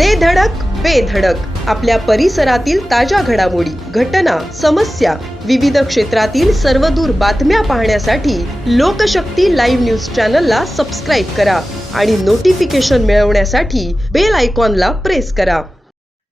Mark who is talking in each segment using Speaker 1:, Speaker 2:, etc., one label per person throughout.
Speaker 1: दे धडक बेधडक आपल्या परिसरातील ताज्या घडामोडी घटना समस्या विविध क्षेत्रातील सर्वदूर बातम्या पाहण्यासाठी लोकशक्ती लाईव्ह न्यूज चॅनलला सबस्क्राईब करा आणि नोटिफिकेशन मिळवण्यासाठी बेल आयकॉनला प्रेस करा.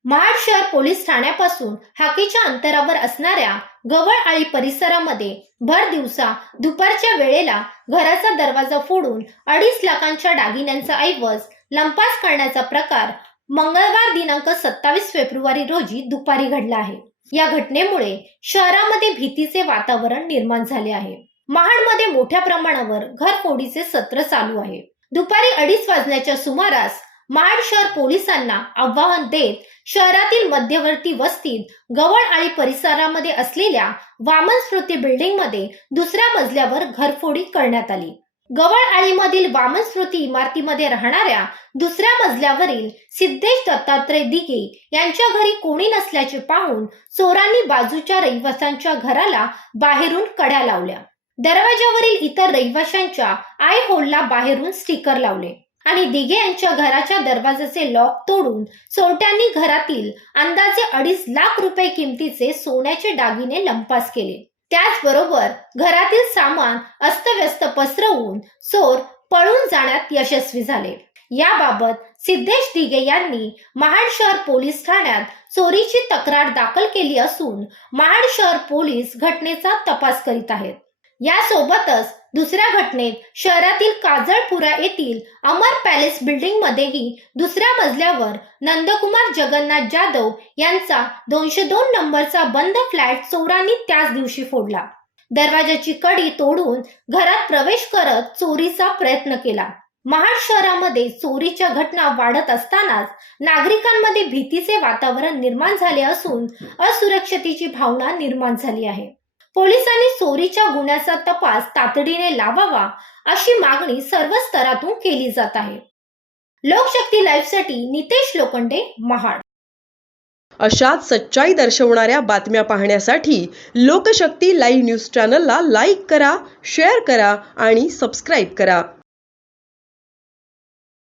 Speaker 2: महाड शहर पोलीस ठाण्यापासून हाकीच्या अंतरावर असणाऱ्या गवळ आळी परिसरामध्ये भर दिवसा दुपारच्या वेळेला घराचा दरवाजा फोडून अडीच लाखांच्या दागिन्यांचा ऐवज लंपास करण्याचा प्रकार मंगळवार दिनांक सत्तावीस फेब्रुवारी रोजी दुपारी घडला आहे. या घटनेमुळे शहरामध्ये भीतीचे वातावरण निर्माण झाले आहे. महाडमध्ये मोठ्या प्रमाणावर घरफोडीचे सत्र चालू आहे. दुपारी अडीच वाजण्याच्या सुमारास महाड शहर पोलिसांना आव्हान देत शहरातील मध्यवर्ती वस्तीत गवळ आणि परिसरामध्ये असलेल्या वामन स्मृती बिल्डिंगमध्ये दुसऱ्या मजल्यावर घरफोडी करण्यात आली. गवळ आळीमधील वामन स्मृती इमारतीमध्ये राहणाऱ्या दुसऱ्या मजल्यावरील सिद्धेश दत्तात्रय दिघे यांच्या घरी कोणी नसल्याचे पाहून चोरांनी बाजूच्या रहिवाशांच्या घराला बाहेरून कड्या लावल्या. दरवाजावरील इतर रहिवाशांच्या आय होलला बाहेरून स्टिकर लावले आणि दिघे यांच्या घराच्या दरवाजाचे लॉक तोडून चोरट्यांनी घरातील अंदाजे अडीच लाख रुपये किमतीचे सोन्याचे दागिने लंपास केले. त्याचबरोबर घरातील सामान अस्तव्यस्त पसरवून चोर पळून जाण्यात यशस्वी झाले. याबाबत सिद्धेश दिघे यांनी महाड शहर पोलीस ठाण्यात चोरीची तक्रार दाखल केली असून महाड शहर पोलीस घटनेचा तपास करीत आहेत. यासोबतच दुसऱ्या घटनेत शहरातील काजळपुरा येथील अमर पॅलेस बिल्डिंग मध्येही दुसऱ्या मजल्यावर नंदकुमार जगन्नाथ जाधव यांचा दोनशे दोन नंबरचा बंद फ्लॅट चोरांनी त्याच दिवशी फोडला. दरवाजाची कडी तोडून घरात प्रवेश करत चोरीचा प्रयत्न केला. महाड शहरामध्ये चोरीच्या घटना वाढत असतानाच नागरिकांमध्ये भीतीचे वातावरण निर्माण झाले असून असुरक्षतेची भावना निर्माण झाली आहे. पोलिसांनी चोरीच्या गुन्ह्याचा तपास तातडीने लावावा अशी मागणी सर्व स्तरातून केली जात आहे. लोकशक्ती लाईव्हसाठी नितेश लोखंडे महाड.
Speaker 1: अशाच सच्चाई दर्शवणाऱ्या बातम्या पाहण्यासाठी लोकशक्ती लाईव्ह न्यूज चॅनलला लाईक करा शेअर करा आणि सबस्क्राईब करा.